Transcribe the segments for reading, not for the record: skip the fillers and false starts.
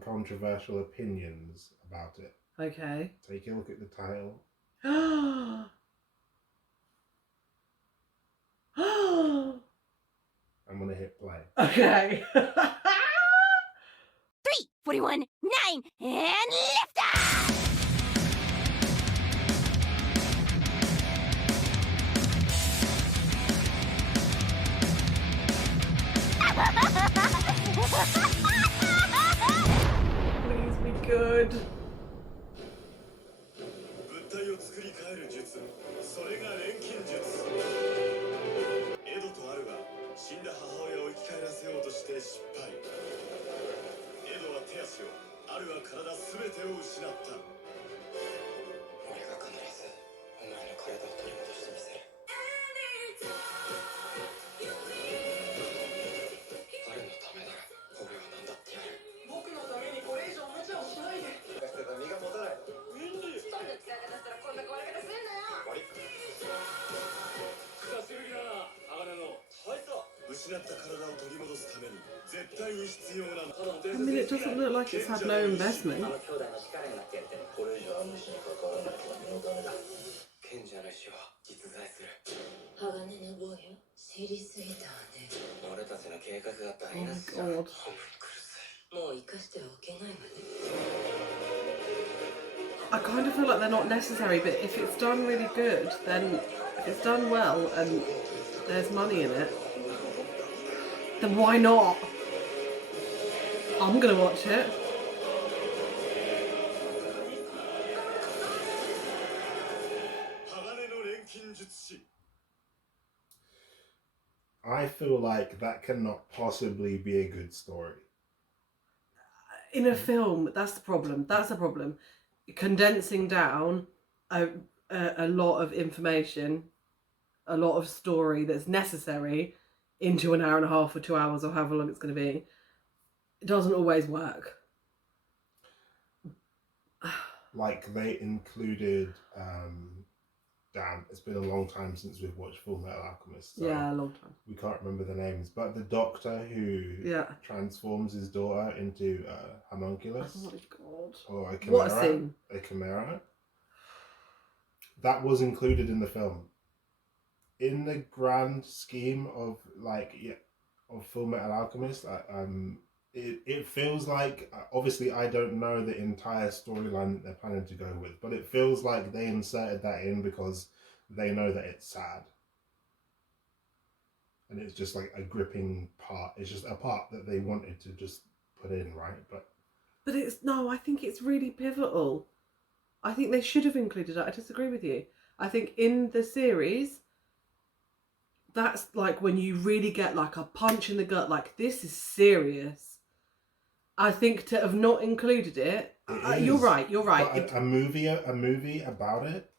controversial opinions about it. Okay. Take a look at the title. I'm gonna hit play. Okay. 3, 41, 9, and lift off! Please be good. 物体を作り変える術、それが錬金術。エドとアルが死んだ母親を生き返らせようとして失敗。エドは手足を、アルは体すべてを失った。俺が必ずお前の体を取り戻してみせる。アルのためなら俺は何だってやる。僕のためにこれ以上無茶をしないで。捨てた身が持たない。ウィンディ。今度使い方したらこんな壊れ方するんだよ。終わり。久しぶりだな、鋼の。はいさ。失った体を取り戻すために絶対に必要な。I mean, it doesn't look like it's had no investment. あの兄弟の力になってやってる。これ以上あの石に関わらないと身のためだ。賢者の石は実在する。鋼の棒よ。知りすぎたわね。俺たちの計画が台無しだ。本当に苦しい。もう生かしてはおけないわね。I kind of feel like they're not necessary, but if it's done really good, then if it's done well and there's money in it, then why not? I'm gonna watch it. I feel like that cannot possibly be a good story. In a film, that's the problem. That's the problem. Condensing down a lot of information, a lot of story that's necessary into an hour and a half or 2 hours or however long it's going to be, it doesn't always work. Like they included, damn, it's been a long time since we've watched Fullmetal Alchemist. So yeah, a long time. We can't remember the names, but the doctor who transforms his daughter into a homunculus. Oh my god. Or a chimera. What a scene. A chimera. That was included in the film. In the grand scheme of of Fullmetal Alchemist, it feels like, obviously I don't know the entire storyline that they're planning to go with, but it feels like they inserted that in because they know that it's sad. And it's just like a gripping part. It's just a part that they wanted to just put in, right? But it's, no, I think it's really pivotal. I think they should have included it. I disagree with you. I think in the series, that's like when you really get like a punch in the gut, like this is serious. I think to have not included it, you're right. But a movie about it,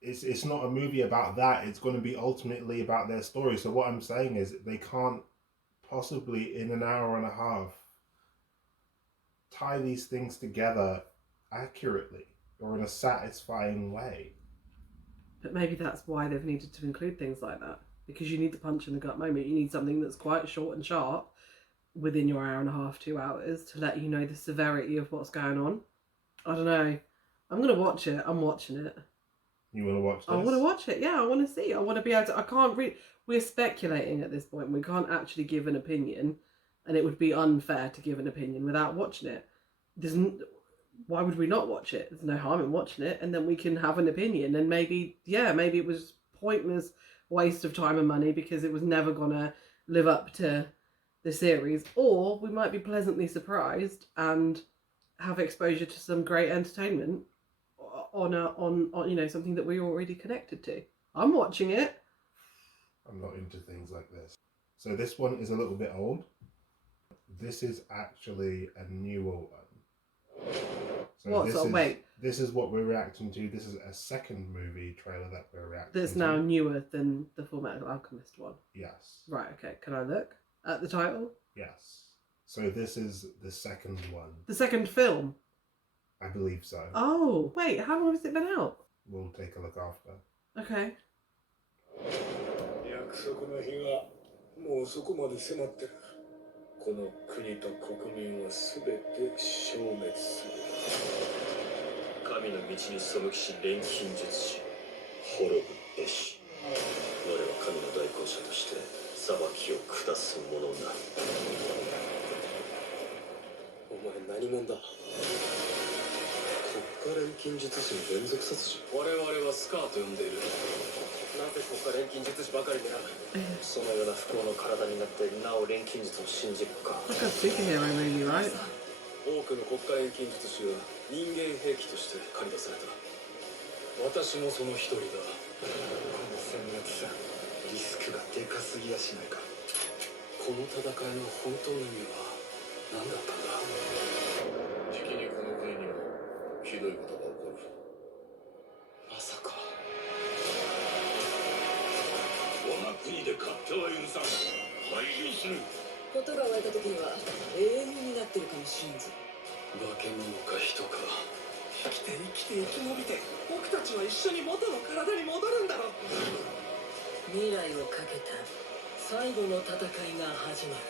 it's not a movie about that. It's going to be ultimately about their story. So what I'm saying is they can't possibly in an hour and a half tie these things together accurately or in a satisfying way. But maybe that's why they've needed to include things like that, because you need the punch in the gut moment. You need something that's quite short and sharp within your hour and a half, 2 hours, to let you know the severity of what's going on. I don't know. I'm going to watch it. I'm watching it. You want to watch this? I want to watch it. Yeah, I want to see. I want to be able to... I can't read... We're speculating at this point. We can't actually give an opinion, and it would be unfair to give an opinion without watching it. Why would we not watch it? There's no harm in watching it, and then we can have an opinion. And maybe it was pointless waste of time and money because it was never going to live up to the series, or we might be pleasantly surprised and have exposure to some great entertainment on something that we're already connected to. I'm watching it. I'm not into things like this. So this one is a little bit old. This is actually a newer one. So this is what we're reacting to. This is a second movie trailer that we're reacting to. That's now newer than the Fullmetal Alchemist one. Yes. Right, okay. Can I look at the title? Yes. So this is the second one. The second film? I believe so. Oh, wait, how long has it been out? We'll take a look after. Okay. 約束の日がもうそこまで迫ってる。この国と国民は全て消滅する。神の道に背きし錬金術師、滅ぶべし。我は神の代行者として裁きを下す者なり。お前何者だ？国家錬金術師の連続殺人。我々はスカーと呼んでいる。なぜ国家錬金術師ばかり狙う？そのような不幸の体になってなお錬金術を信じるか。Like a superhero movie, right? 多くの国家錬金術師は人間兵器として駆り出された。私もその一人だ。この殲滅さ、リスクがでかすぎやしないか。この戦いの本当の意味は何だったんだ？じきにこの国にもひどいことが起こる。まさか。我が国で勝手は許さん。排除する。ことが湧いた時には永遠になってるかもしれんぞ。化け物か人か。生きて生き延びて僕たちは一緒に元の体に戻るんだろ。未来をかけた最後の戦いが始まる。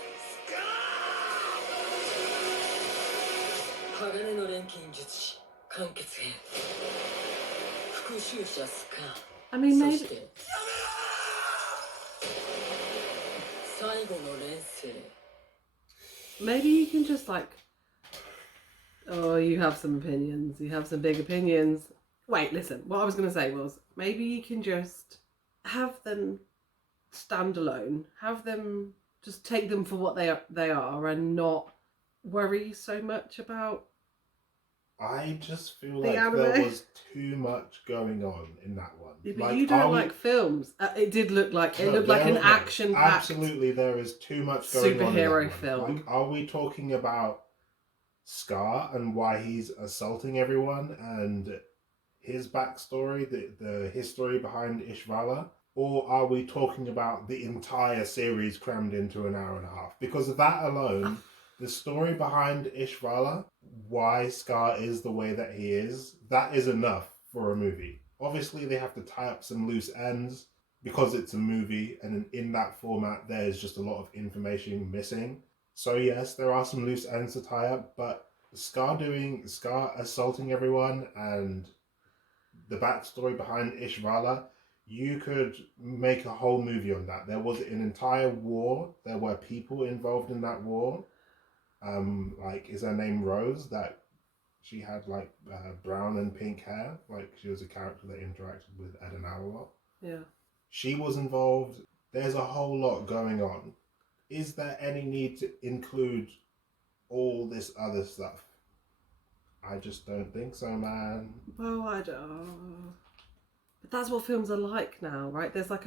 鋼の錬金術師完結編。復讐者スカー。I mean, そ maybe して最後の錬成。maybe you can just like. Oh, you have some opinions. You have some big opinions. Wait, listen. What I was going to say was maybe you can just have them stand alone. Have them just take them for what they are, and not worry so much about. I just feel The like anime. there was too much going on in that one. Yeah, but you don't like films. It did look like it looked like an action-packed. Absolutely, there is too much going on. Superhero in that film. Like, are we talking about Scar and why he's assaulting everyone and his backstory, the history behind Ishvala? Or are we talking about the entire series crammed into an hour and a half? Because of that alone, the story behind Ishvala, why Scar is the way that he is, that is enough for a movie. Obviously, they have to tie up some loose ends because it's a movie, and in that format, there's just a lot of information missing. So yes, there are some loose ends to tie up, but Scar assaulting everyone and the backstory behind Ishvala, you could make a whole movie on that. There was an entire war. There were people involved in that war. Like, is her name Rose? That she had like brown and pink hair. Like, she was a character that interacted with Ed and Al a lot. Yeah. She was involved. There's a whole lot going on. Is there any need to include all this other stuff? I just don't think so, man. Well, I don't. But that's what films are like now, right? There's like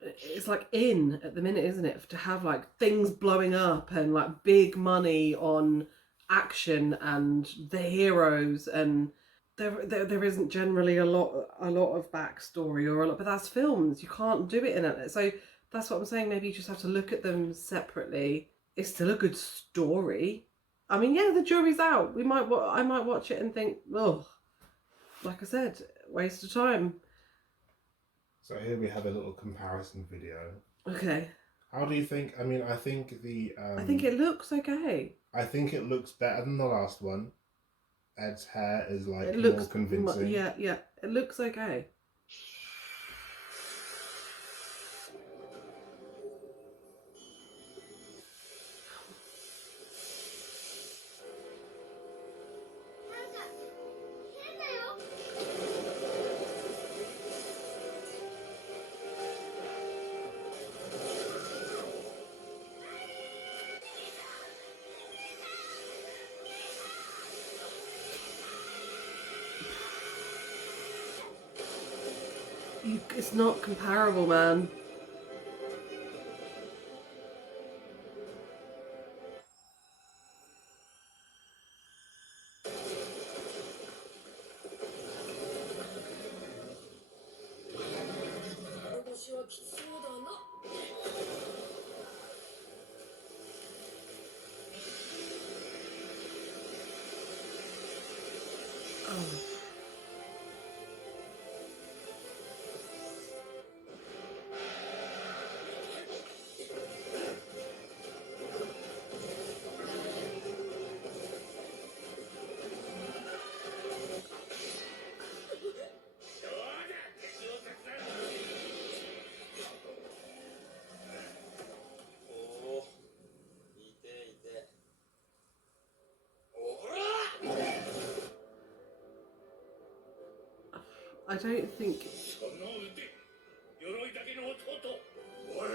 it's like in at the minute, isn't it? To have like things blowing up and like big money on action and the heroes, and there isn't generally a lot of backstory or a lot. But that's films. You can't do it in it. So that's what I'm saying. Maybe you just have to look at them separately. It's still a good story. I mean, yeah, the jury's out. I might watch it and think, oh, like I said, waste of time. So here we have a little comparison video. Okay. How do you think? I mean, I think I think it looks okay. I think it looks better than the last one. Ed's hair is like It looks more convincing. Yeah. It looks okay. It's not comparable, man. Oh. I don't think その腕鎧だけの弟おい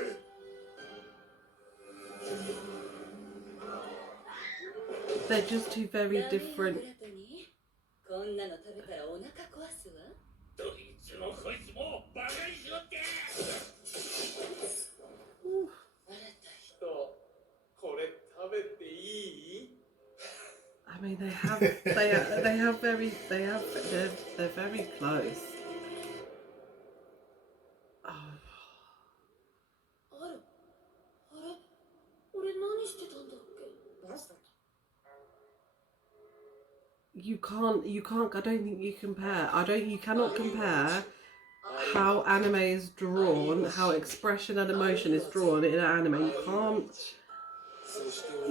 they're just two very different. こんなの食べたらお腹壊すわ。どいつもこいつもバカにしろってあなたこれ食べていい？ I mean, they have they're very close. Oh. あら俺何してたんだっけ？ You can't, I don't think you compare. You cannot compare how anime is drawn, how expression and emotion is drawn in an anime. You can't.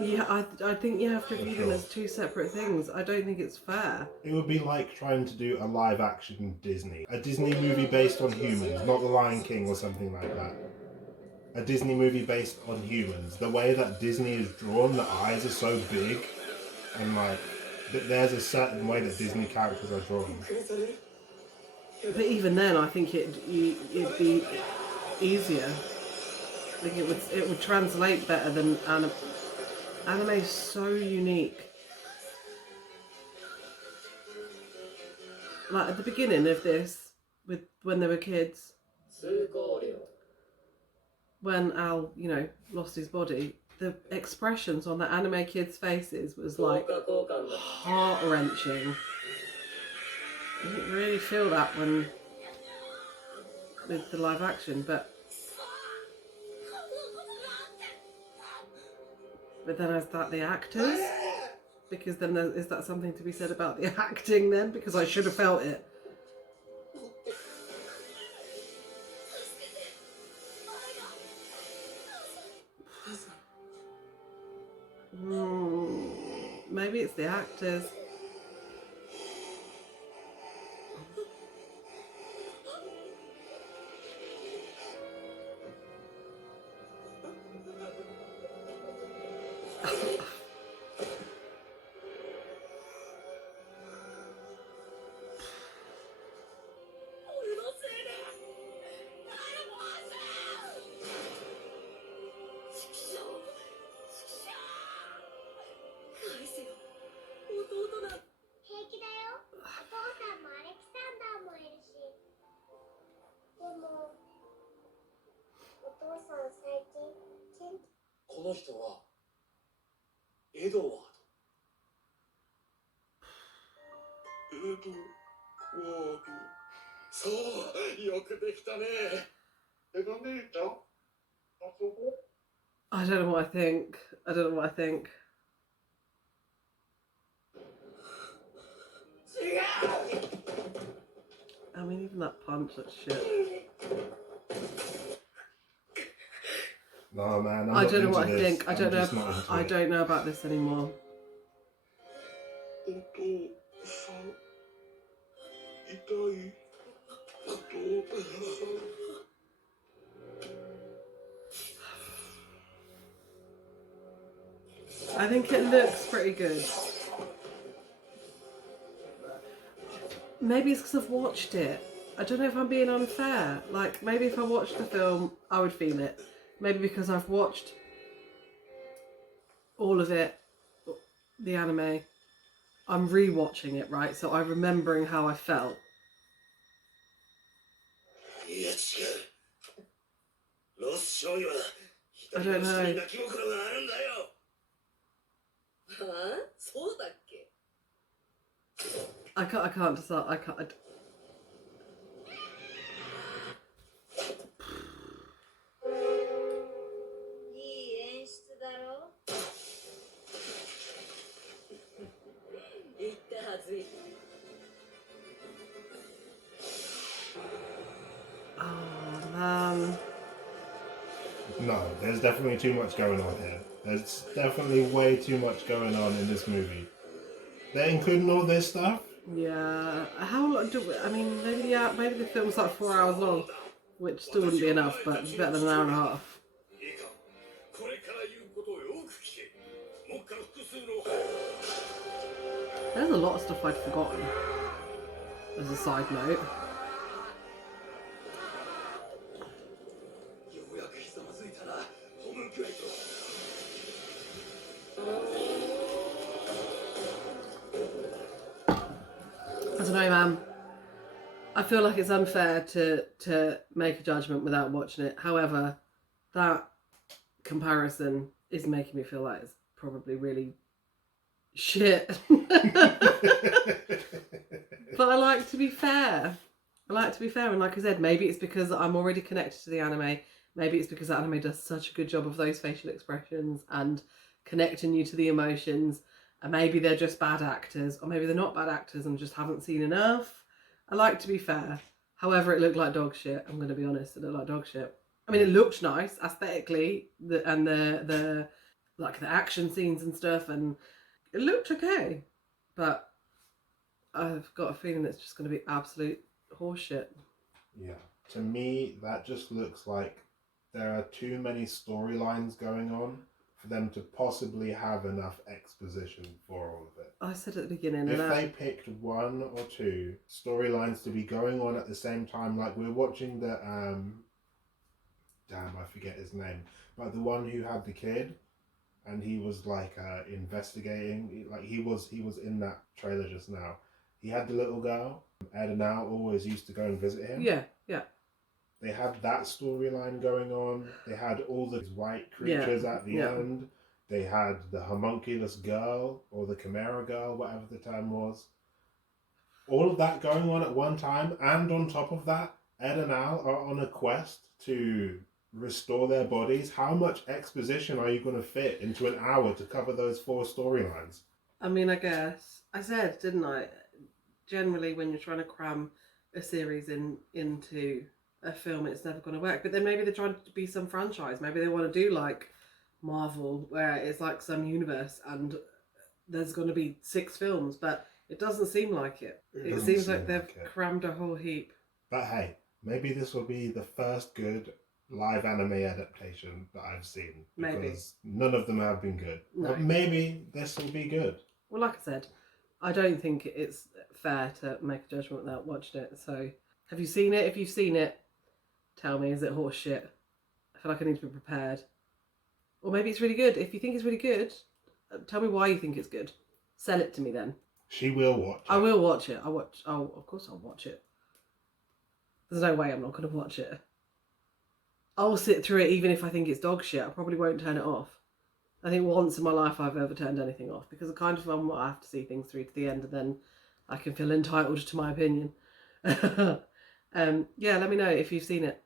Yeah, I think you have to view them as two separate things. I don't think it's fair. It would be like trying to do a live action Disney. A Disney movie based on humans, not The Lion King or something like that. A Disney movie based on humans. The way that Disney is drawn, the eyes are so big, and like, there's a certain way that Disney characters are drawn. But even then, I think it'd be easier. I think it would translate better than anime. Anime is so unique. Like at the beginning of this, when they were kids, when Al, lost his body, the expressions on the anime kids' faces was like heart-wrenching. I didn't really feel that with the live action, but then is that the actors? Because then is that something to be said about the acting then? Because I should have felt it. Maybe it's the actors. I don't know what I think. I mean, even that punch, that's shit. No, man. I don't know what I think. I don't know about this anymore. I think it looks pretty good. Maybe it's because I've watched it. I don't know if I'm being unfair. Like, maybe if I watched the film, I would feel it. Maybe because I've watched all of it, the anime, I'm re-watching it, right? So I'm remembering how I felt. I don't know. I can't decide. I can't. Oh man. No, there's definitely too much going on here. There's definitely way too much going on in this movie. They're including all this stuff? Yeah. How long I mean, maybe the film's like 4 hours long, which still wouldn't be enough, but it's better than an hour and a half. There's a lot of stuff I'd forgotten, as a side note. don't know, man. I feel like it's unfair to make a judgment without watching it. However, that comparison is making me feel like it's probably really shit. But I like to be fair. And like I said, maybe it's because I'm already connected to the anime. Maybe it's because the anime does such a good job of those facial expressions and connecting you to the emotions. And maybe they're just bad actors, or maybe they're not bad actors and just haven't seen enough. I like to be fair. However, it looked like dog shit. I'm going to be honest, it looked like dog shit. I mean, it looked nice aesthetically, and the like the action scenes and stuff, and it looked okay. But I've got a feeling it's just going to be absolute horseshit. Yeah. To me, that just looks like there are too many storylines going on for them to possibly have enough exposition for all of it. I said at the beginning, if they picked one or two storylines to be going on at the same time, like we're watching the damn, I forget his name, but the one who had the kid, and he was like investigating, like he was in that trailer just now. He had the little girl. Ed and Al always used to go and visit him. Yeah. They had that storyline going on. They had all the white creatures at the end. They had the homunculus girl, or the chimera girl, whatever the term was. All of that going on at one time, and on top of that, Ed and Al are on a quest to restore their bodies. How much exposition are you going to fit into an hour to cover those 4 storylines? I mean, I guess I said, didn't I? Generally, when you're trying to cram a series into a film, it's never going to work. But then maybe they're trying to be some franchise. Maybe they want to do like Marvel, where it's like some universe and there's going to be 6 films, but it doesn't seem like it. It seems like they've crammed a whole heap. But hey, maybe this will be the first good live anime adaptation that I've seen. Because none of them have been good. No. But maybe this will be good. Well, like I said, I don't think it's fair to make a judgment without watching it. So, have you seen it? If you've seen it, tell me, is it horse shit? I feel like I need to be prepared. Or maybe it's really good. If you think it's really good, tell me why you think it's good. Sell it to me then. She will watch it. I will watch it. Oh, of course I'll watch it. There's no way I'm not going to watch it. I'll sit through it even if I think it's dog shit. I probably won't turn it off. I think once in my life I've ever turned anything off, because I kind of I have to see things through to the end, and then I can feel entitled to my opinion. Yeah, let me know if you've seen it,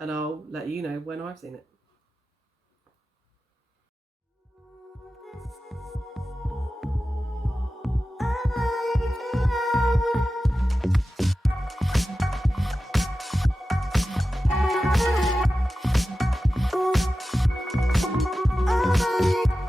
and I'll let you know when I've seen it.